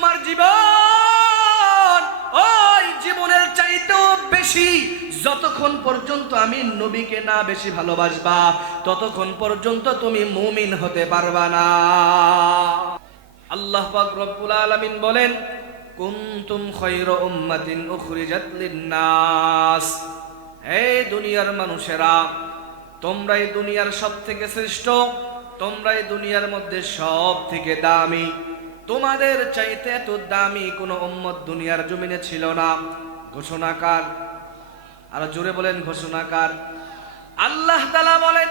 তোমার জীবন। ওই জীবনের চাইতেও বেশি যতক্ষণ পর্যন্ত আমি নবীকে না বেশি ভালোবাসবা, ততক্ষণ পর্যন্ত তুমি মুমিন হতে পারবা না। আল্লাহ পাক রব্বুল আলামিন বলেন, কুনতুম খায়রা উম্মাতিন উখরিজাত লিন-নাস। হে দুনিয়ার মানুষেরা, তোমরাই দুনিয়ার সব থেকে শ্রেষ্ঠ, তোমরাই দুনিয়ার মধ্যে সব থেকে দামি। তোমাদের চাইতে এত দামি কোনো উম্মত দুনিয়ার জমিনে ছিল না। ঘোষণাকার। আর জোরে বলেন ঘোষণাকার। আল্লাহ তালা বলেন,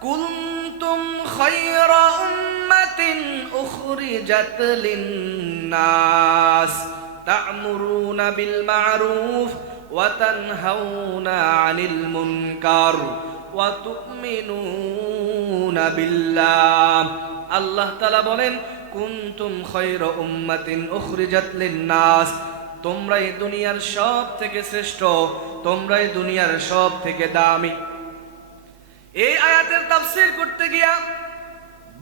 কুনতুম খায়রা উম্মাতিন উখরিজাত লিন-নাস, তা'মুরুনা বিল মা'রুফ ওয়া তানহাউনা 'আনিল মুনকার ওয়া তু'মিনুনা বিল্লাহ। আল্লাহ তাআলা বলেন কুনতুম খায়রা উম্মাতিন উখরিজাত লিন-নাস। তোমরাই দুনিয়ার সব থেকে শ্রেষ্ঠ, তোমরাই দুনিয়ার সব থেকে দামি। এই আয়াতের তাফসীর করতে গিয়া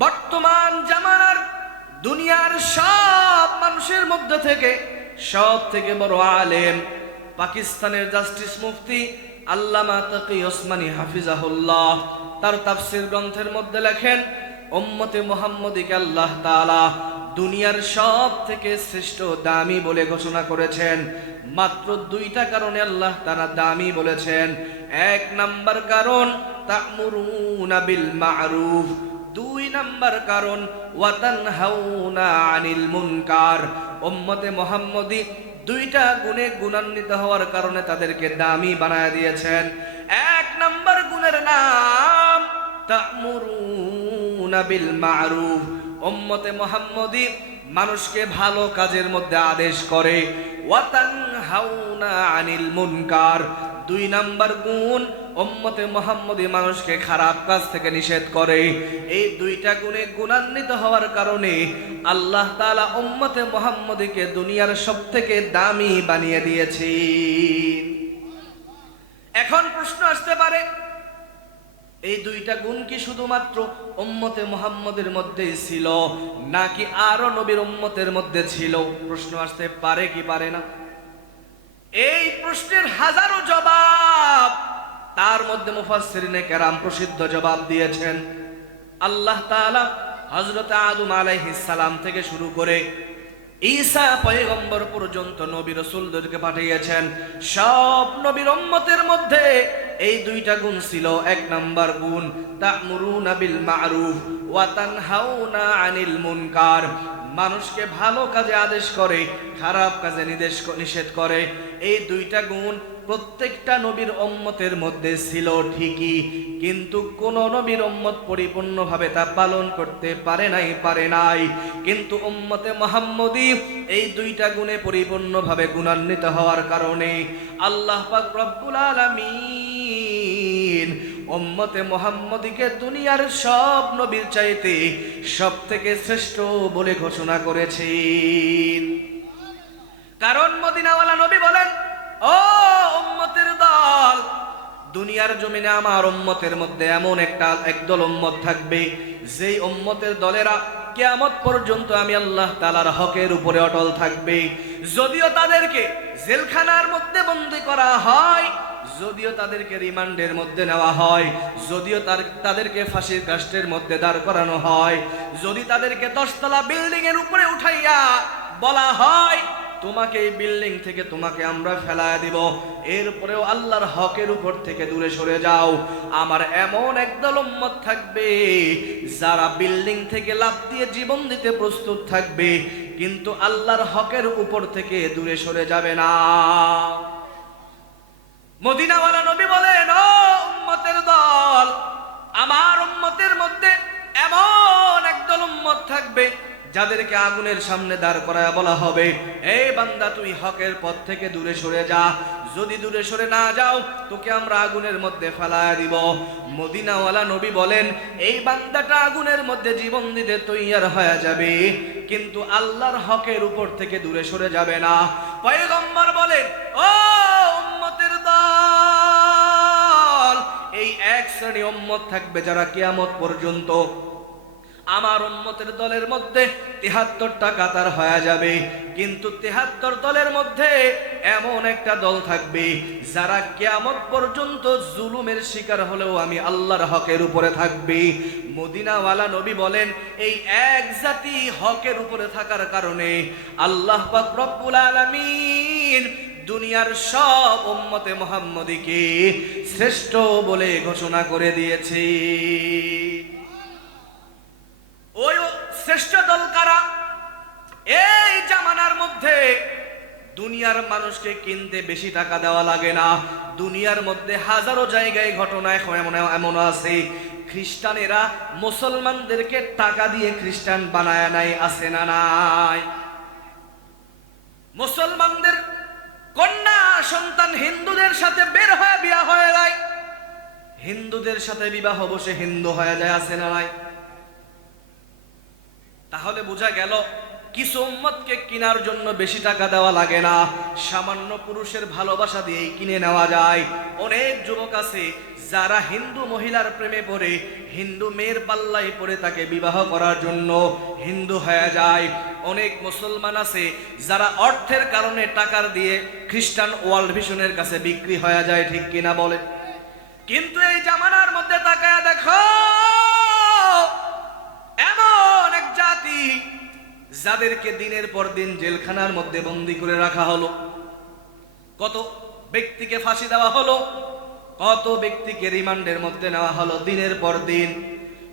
বর্তমান জামানার দুনিয়ার সব মানুষের মধ্যে থেকে সব থেকে বড় আলেম পাকিস্তানের জাস্টিস মুফতি আল্লামা তাকি ওসমানী হাফিজাহুল্লাহ। তার তাফসীর গ্রন্থের মধ্যে লেখেন উম্মতে মুহাম্মদীকে আল্লাহ তাআলা দুনিয়ার সব থেকে শ্রেষ্ঠ দামি বলে ঘোষণা করেছেন। মাত্র দুইটা কারণে আল্লাহ তারা দামি বলেছেন। এক নাম্বার কারণ, তা'মুরুনা বিল মা'রুফ। দুই নাম্বার কারণ ওয়াতান হাউনা আনিল মুনকার। উম্মতে মুহাম্মদী দুইটা গুণে গুণান্বিত হওয়ার কারণে তাদেরকে দামি বানায় দিয়েছেন। এক নাম্বার গুণের নাম, তা'মুরুনা বিল মা'রুফ। উম্মতে মুহাম্মদী মানুষকে ভালো কাজের মধ্যে আদেশ করে। ওয়াতানহাউনা আনিল মুনকার। দুই নাম্বার গুণ, উম্মতে মুহাম্মদী মানুষকে খারাপ কাজ থেকে নিষেধ করে। এই দুইটা গুণে গুণান্বিত হওয়ার কারণে আল্লাহ তাআলা উম্মতে মুহাম্মদীকে দুনিয়ার সব থেকে দামি বানিয়ে দিয়েছে এখন প্রশ্ন আসতে পারে এই দুইটা গুণ কি শুধুমাত্র উম্মতে মোহাম্মদের মধ্যেই ছিল, নাকি আরও নবীর উম্মতের মধ্যে ছিল? প্রশ্ন আসতে পারে কি পারে না? এই প্রশ্নের হাজারো জবাব তার মধ্যে মুফাসসিরিনে কেরাম প্রসিদ্ধ জবাব দিয়েছেন। আল্লাহ তাআলা হযরত আদম আলাইহিস সালাম থেকে শুরু করে ঈসা পয়গম্বর পর্যন্ত নবী রাসূলদেরকে পাঠিয়েছেন। সব নবীর উম্মতের মধ্যে এই দুইটা গুণ ছিল এক নাম্বার গুণ, তা'মুরুনা বিল মা'রুফ ওয়া তানহাউনা আনিল মুনকার। মানুষকে ভালো কাজে আদেশ করে, খারাপ কাজে নির্দেশ নিষেধ করে। এই দুইটা গুণ প্রত্যেকটা নবীর উম্মতের মধ্যে ছিল ঠিকই, কিন্তু কোন নবীর উম্মত পরিপূর্ণভাবে তা পালন করতে পারে নাই পারে নাই। কিন্তু উম্মতে মুহাম্মদী এই দুইটা গুণে পরিপূর্ণভাবে গুণান্বিত হওয়ার কারণে আল্লাহ পাক রব্বুল আলামিন উম্মতে মোহাম্মদীকে দুনিয়ার সব নবীর চাইতে সব থেকে শ্রেষ্ঠ বলে ঘোষণা করেছেন। কারণ মদিনাওয়ালা নবী বলেন, ও উম্মতের দল, দুনিয়ার জমিনে আমার উম্মতের মধ্যে এমন একটা একদল উম্মত থাকবে, যেই উম্মতের দলেরা কেয়ামত পর্যন্ত আমি আল্লাহ তালার হকের উপরে অটল থাকবে। যদিও তাদেরকে জেলখানার মধ্যে বন্দি করা হয় যদিও তাদেরকে রিমান্ডের মধ্যে নেওয়া হয়, যদিও তার, তাদেরকে ফাঁসির কাষ্টের মধ্যে দাঁড় করানো হয়, যদি তাদেরকে দশতলা বিল্ডিং এর উপরে উঠাইয়া বলা হয়, তোমাকে এই বিল্ডিং থেকে তোমাকে আমরা ফেলায় দিব। এরপরেও আল্লাহর হকের উপর থেকে দূরে সরে যাও। আমার এমন একদল উম্মত থাকবে, যারা বিল্ডিং থেকে লাফ দিয়ে জীবন দিতে প্রস্তুত থাকবে, কিন্তু আল্লাহর হকের উপর থেকে দূরে সরে যাবে না। মদিনাওয়ালা নবী বলেন, ও উম্মতের দল, আমার উম্মতের মধ্যে এমন একদল উম্মত থাকবে যাদেরকে আগুনের সামনে দাঁড় করায় বলা হবে এই বান্দা, তুই হকের পথ থেকে দূরে সরে যা। যদি দূরে সরে না যাও, তোকে আমরা আগুনের মধ্যে ফেলায় দিব। মদিনাওয়ালা নবী বলেন, এই বান্দাটা আগুনের মধ্যে জীবন দিতে তৈয়ার হয়ে যাবে, কিন্তু আল্লাহর হকের উপর থেকে দূরে সরে যাবে না। পয়গম্বর বলেন, ও এক শ্রেণি উম্মত থাকবে যারা কিয়ামত পর্যন্ত আমার উম্মতের দলের মধ্যে তেহাত্তরটা কাতার হয়ে যাবে। কিন্তু তেহাত্তর দলের মধ্যে এমন একটা দল থাকবে যারা কেয়ামত পর্যন্ত জুলুমের শিকার হলেও আমি আল্লাহর হকের উপরে থাকবে। মদিনাওয়ালা নবী বলেন, এই এক জাতি হকের উপরে থাকার কারণে আল্লাহ পাক রব্বুল আলামিন দুনিয়ার সব উম্মতে মোহাম্মদীকে শ্রেষ্ঠ বলে ঘোষণা করে দিয়েছে। ওই শ্রেষ্ঠ দল কারা? এই জামানার মধ্যে দুনিয়ার মানুষকে কিনতে বেশি টাকা দেওয়া লাগে না। দুনিয়ার মধ্যে হাজারো জায়গায় ঘটনা এখন এমন এমন আছে। খ্রিস্টানেরা মুসলমানদেরকে টাকা দিয়ে খ্রিস্টান বানায় নাই, আছে না নাই? মুসলমানদের কন্যা সন্তান হিন্দুদের সাথে বের হয়ে বিয়া হয়ে যায়। হিন্দুদের সাথে বিবাহ বসে হিন্দু হয়ে যায়, আছে না নাই? তাহলে বোঝা গেল, কিছু উম্মতকে কেনার জন্য বেশি টাকা দেওয়া লাগে না। সামান্য পুরুষের ভালোবাসা দিয়েই কিনে নেওয়া যায়। অনেক যুবক আছে যারা হিন্দু মহিলার প্রেমে পড়ে, হিন্দু মেয়ের পাল্লাই পড়ে তাকে বিবাহ করার জন্য হিন্দু হয়ে যায়। অনেক মুসলমান আছে যারা অর্থের কারণে টাকার দিয়ে খ্রিস্টান ওয়ার্ল্ড ভিশনের কাছে বিক্রি হয়ে যায়, ঠিক কিনা বলে কিন্তু এই জামানার মধ্যে তাকায় দেখো, এমন এক জাতি যাদেরকে দিনের পর দিন জেলখানার মধ্যে বন্দি করে রাখা হলো। কত ব্যক্তিকে ফাঁসি দেওয়া হলো? কত ব্যক্তিকে রিমান্ডের মধ্যে নেওয়া হলো দিনের পর দিন।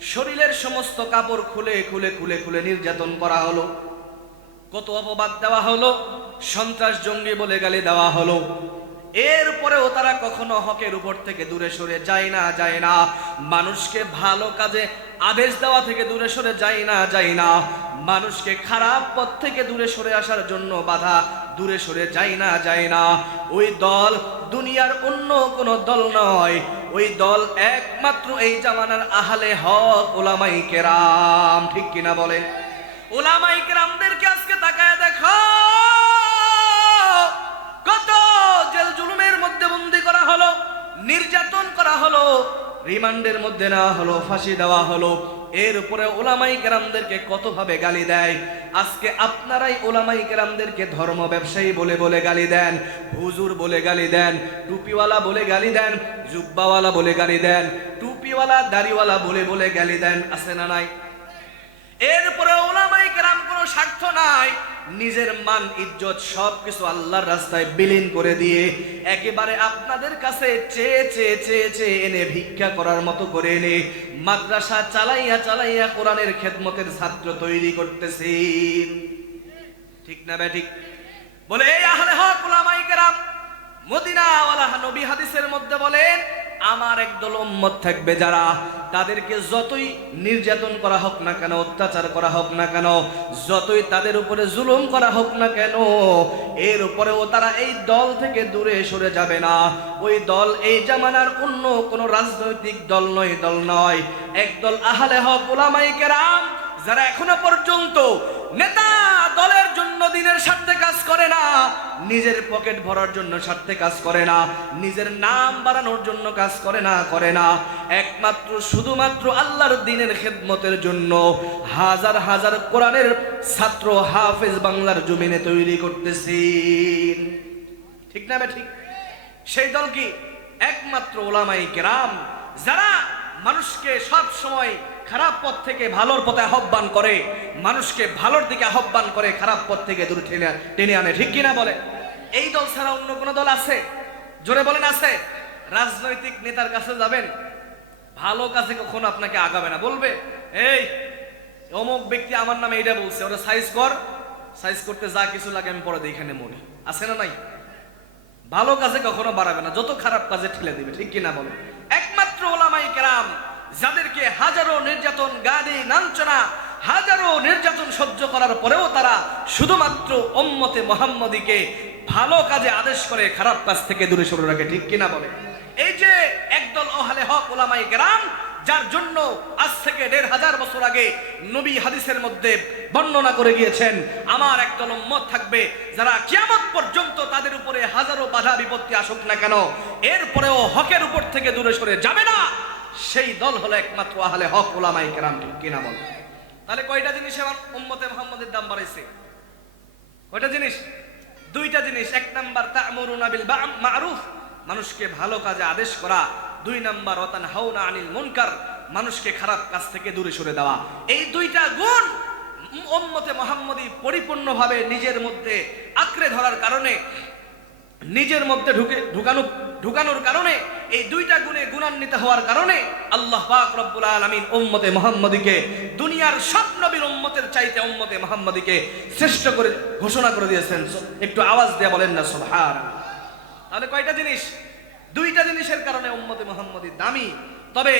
শরীরের সমস্ত কাপড় খুলে খুলে খুলে খুলে নির্যাতন করা হলো। কত অপবাদ দেওয়া হলো, সন্ত্রাস জঙ্গি বলে গালি দেওয়া হলো। এরপরেও তারা কখনো হকের উপর থেকে দূরে সরে যায় না যায় না। মানুষকে ভালো কাজে আদেশ দেওয়া থেকে দূরে সরে যায় না যায় না। মানুষকে খারাপ পথ থেকে দূরে সরে আসার জন্য বাধা দূরে সরে যায় না যায় না। ওই দল দুনিয়ার অন্য কোনো দল নয়। ওই দল একমাত্র এই জামানার আহালে হক ওলামাই কেরাম। ঠিক কিনা বলেন? ওলামাই কেরামদেরকে আজকে তাকায় দেখো। নির্যাতন করা হলো, রিমান্ডের মধ্যে নেওয়া হলো, ফাঁসি দেওয়া হলো। এর উপরে ওলামাই কেরামদেরকে কতভাবে গালি দেয়? আজকে আপনারাই ওলামাই কেরামদেরকে ধর্ম ব্যবসায়ী বলে বলে গালি দেন, হুজুর বলে গালি দেন, টুপিওয়ালা বলে গালি দেন, জুব্বাওয়ালা বলে গালি দেন, টুপিওয়ালা, দাড়িওয়ালা বলে বলে গালি দেন, আছে না নাই? এরপরে ওলামাই কেরাম কোনো স্বার্থ নাই। নিজের মান, ইজ্জত সবকিছু আল্লাহর রাস্তায় বিলীন করে দিয়ে একেবারে আপনাদের কাছে চেয়ে চেয়ে চেয়ে চেয়ে এনে ভিক্ষা করার মতো করে এনে মাদ্রাসা চালাইয়া চালাইয়া কোরআনের খেদমতের ছাত্র তৈরি করতেছেন ঠিক না বে ঠিক? বলে, এই আহলে হক ওলামাই কেরাম, মদিনাওয়ালা নবী হাদিসের মধ্যে বলেন আমার একদল উম্মত থাকবে যারা তাদেরকে যতই নির্যাতন করা হোক না কেন, অত্যাচার করা হোক না কেন, যতই তাদের উপরে জুলুম করা হোক না কেন, এর উপরেও তারা এই দল থেকে দূরে সরে যাবে না। ওই দল এই জামানার অন্য কোনো রাজনৈতিক দল নয় দল নয়। একদল আহলে হক ওলামাই কেরাম যারা এখনও পর্যন্ত নেতা দলের জন্য দিনের স্বার্থে কাজ করে না, নিজের পকেট ভরার জন্য স্বার্থে কাজ করে না, নিজের নাম বাড়ানোর জন্য কাজ করে না করে না। একমাত্র, শুধুমাত্র আল্লাহর দিনের খেদমতের জন্য হাজার হাজার কোরআনের ছাত্র হাফেজ বাংলার জমিনে তৈরি করতেছেন। ঠিক না ঠিক? সেই দল কি একমাত্র ওলামাই কেরাম, যারা মানুষকে সব সময় খারাপ পথ থেকে ভালোর পথে আহ্বান করে, মানুষকে ভালোর দিকে আহ্বান করে খারাপ পথ থেকে দূরে টেনে টেনে আনে। ঠিক কিনা বলে? এই দল ছাড়া অন্য কোনো দল আছে? জোরে বলেন, আছে। রাজনৈতিক নেতার কাছে যাবেন, ভালো কাজে কখনো আপনাকে আগাবে না। বলবে, এই, অমুক ব্যক্তি আমার নামে এটা বলছে, ওরা সাইজ কর, সাইজ করতে যা কিছু লাগে আমি পরে এখানে মনে আছে না নাই? ভালো কাজে কখনো বাড়াবে না, যত খারাপ কাজে ঠেলে দিবে, ঠিক কিনা বলে? যাদেরকে হাজারো নির্যাতন, গালি, লাঞ্ছনা, হাজারো নির্যাতন সহ্য করার পরেও তারা শুধুমাত্র ওম্মতে মোহাম্মদীকে ভালো কাজে আদেশ করে খারাপ কাজ থেকে দূরে সরে রাখে, ঠিক কিনা বলে? এই যে একদল ওহালে হক ওলামাই কেরাম, যার জন্য আজ থেকে দেড় হাজার বছর আগে নবী হাদিসের মধ্যে বর্ণনা করে গিয়েছেন, আমার একদল মত থাকবে যারা কিয়ামত পর্যন্ত তাদের উপরে হাজারো বাধা বিপত্তি আসুক না কেন, এরপরেও হকের উপর থেকে দূরে সরে যাবে না। সেই দল হলো একমাত্র আহলে হক ওলামাই কেরাম কিনা বল? তাহলে কয়টা জিনিস আমার উম্মতে মোহাম্মদের দাম বাড়াইছে? কয়টা জিনিস? দুইটা জিনিস। এক নাম্বার, তা'মুরুনা বিল বা- মা'রুফ। মানুষকে ভালো কাজে আদেশ করা। দুই নাম্বার ওয়াতান হাউনা আনিল মুনকার। মানুষকে খারাপ কাজ থেকে দূরে সরে দেওয়া। এই দুইটা গুণ উম্মতে মোহাম্মদী পরিপূর্ণভাবে নিজের মধ্যে আঁকড়ে ধরার কারণে, নিজের মধ্যে ঢুকে, ঢুকানো, ঢুকানোর কারণে এই দুইটা গুণে গুণান্বিত হওয়ার কারণে আল্লাহ পাক রব্বুল আলামিন উম্মতে মুহাম্মদীকে, দুনিয়ার সব নবীর উম্মতের চাইতে উম্মতে মুহাম্মদীকে শ্রেষ্ঠ করে ঘোষণা করে দিয়েছেন। একটু আওয়াজ দিয়ে বলেন না সুবহান তাহলে কয়টা জিনিস? দুইটা জিনিসের কারণে উম্মতে মুহাম্মদী দামি। তবে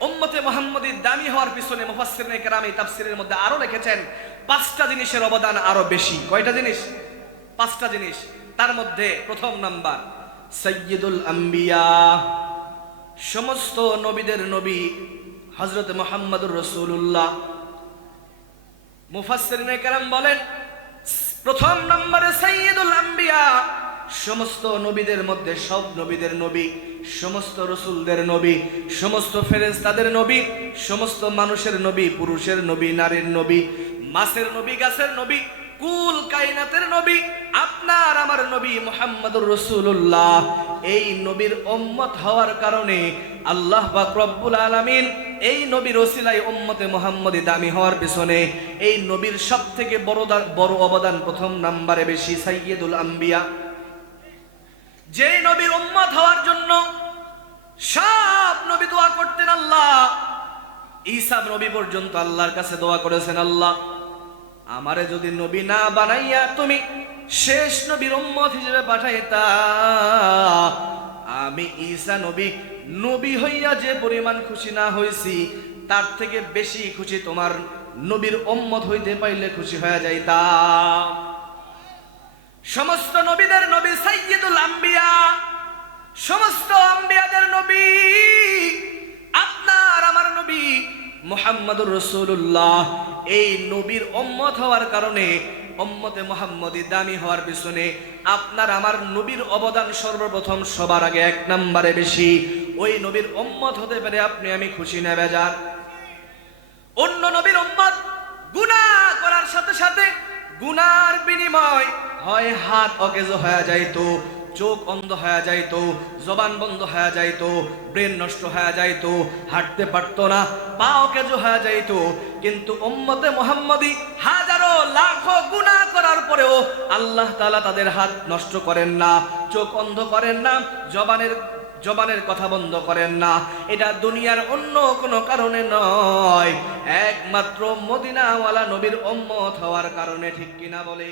উম্মতে মুহাম্মদীর দামি হওয়ার পিছনে মুফাসসিরিনে কেরাম তাফসীরের মধ্যে আরও লিখেছেন পাঁচটা জিনিসের অবদান আরও বেশি। কয়টা জিনিস? পাঁচটা জিনিস। তার মধ্যে প্রথম নাম্বার সৈয়দুল আম্বিয়া। সমস্ত নবীদের নবী হজরত মোহাম্মদুর রসুল্লাহ মুফাসসিরিনে কেরাম বলেন, প্রথম নম্বরে সৈয়দুল আম্বিয়া, সমস্ত নবীদের মধ্যে সব নবীদের নবী, সমস্ত রসুলদের নবী, সমস্ত ফেরেজ তাদের নবী, সমস্ত মানুষের নবী, পুরুষের নবী, নারীর নবী মাছের নবী, গাছের নবী কুল কায়নাতের নবী, আপনার আমার নবী মুহাম্মদুর রসুল্লাহ এই নবীর উম্মত হওয়ার কারণে আল্লাহ পাক রব্বুল আলামিন এই নবীর ওসিলায় উম্মতে মুহাম্মদী দামি হওয়ার পিছনে এই নবীর সব থেকে বড় বড় অবদান প্রথম নাম্বারে বেশি সাইয়্যিদুল আম্বিয়া। যে নবীর উম্মত হওয়ার জন্য সব নবী দোয়া করতেন আল্লাহ। ঈসা নবী পর্যন্ত আল্লাহর কাছে দোয়া করেছেন আল্লাহ। আমারে যদি নবী না বানাইয়া তুমি শেষ নবীর উম্মত হিসেবে পাঠাইতা, আমি ঈসা নবী নবী হইয়া যে পরিমাণ খুশি না হইছি, তার থেকে বেশি খুশি তোমার নবীর উম্মত হইতে পাইলে খুশি হয়ে যাইতা সমস্ত নবীদের নবী সাইয়্যিদুল আম্বিয়া, সমস্ত আম্বিয়াদের নবী, আপনার আমার নবী মুহাম্মদুর রাসূলুল্লাহ এই নবীর উম্মত হওয়ার কারণে, উম্মতে মুহাম্মদী দামি হওয়ার পিছনে আপনার আমার নবীর অবদান সর্বপ্রথম সবার আগে এক নম্বরে বেশি। ওই নবীর উম্মত হতে পারে আপনি আমি খুশি না, বেজার। অন্য নবীর উম্মত গুনাহ করার সাথে সাথে গুনার বিনিময় হয় হাত অকেজ হয়ে যাইতো। চোখ অন্ধ হয়ে যাইত, জবান বন্ধ হয়ে যাইত, ব্রেন নষ্ট হয়ে যাইত, হাঁটতে পারতো না পা অকেজ হয়ে যাইত। কিন্তু উম্মতে মোহাম্মদী হাজারো লাখো গুনাহ করার পরেও আল্লাহ তাআলা তাদের হাত নষ্ট করেন না, চোখ অন্ধ করেন না, জবানের জবানের কথা বন্ধ করেন না। এটা দুনিয়ার অন্য কোনো কারণে নয়, একমাত্র মদিনাওয়ালা নবীর উম্মত হওয়ার কারণে, ঠিক কিনা বলে